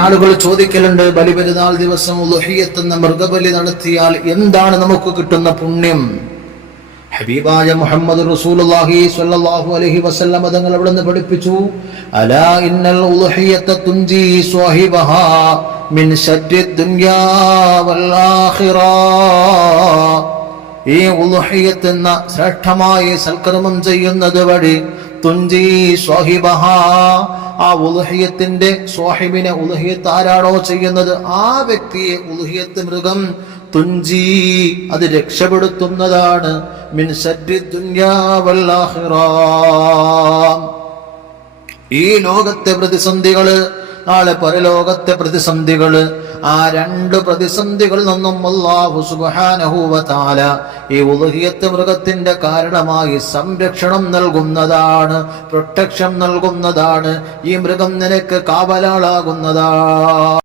ആളുകൾ ചോദിക്കലുണ്ട്, ബലിപെരുന്നാൾ ദിവസം ഉളുഹിയ്യത്ത് എന്ന മൃഗബലി നടത്തിയാൽ എന്താണ് നമുക്ക് കിട്ടുന്ന പുണ്യം? ഹബീബായ മുഹമ്മദ് റസൂലുള്ളാഹി സ്വല്ലല്ലാഹു അലൈഹി വസല്ലം തങ്ങൾ അവിടുന്ന് പഠിപ്പിച്ചു, അലാ ഇന്നൽ ഉളുഹിയ്യത തുൻജി സ്വഹിബഹാ മിൻ ശർരി ദുനിയാ വൽ ആഖിറ. ഈ ഉളുഹിയ്യത്ത് എന്ന ശ്രേഷ്ഠമായ സൽക്കർമ്മം ചെയ്യുന്നത് വഴി തുൻജി സ്വഹിബഹാ, ആ ഉളുഹിയ്യത്തിന്റെ സ്വാഹിബിനെ, ഉളുഹിയ്യത്ത് ആരാണോ ചെയ്യുന്നത് ആ വ്യക്തിയെ, ഉളുഹിയ്യത്ത് മൃഗം തുൻജി അത് രക്ഷപ്പെടുത്തുന്നതാണ്, മിൻ ശർരി ദുനിയാ വൽ ആഖിറ. ഈ ലോകത്തെ പ്രതിസന്ധികള്, നാളെ പരലോകത്തെ പ്രതിസന്ധികള്, ആ രണ്ട് പ്രതിസന്ധികളിൽ നിന്നും അല്ലാഹു സുബ്ഹാനഹു വ തആല ഈ ഉളുഹിയ്യത്ത് മൃഗത്തിന്റെ കാരണമായി സംരക്ഷണം നൽകുന്നതാണ്, പ്രൊട്ടക്ഷൻ നൽകുന്നതാണ്. ഈ മൃഗം നിനക്ക് കാവലാളാകുന്നതാണ്.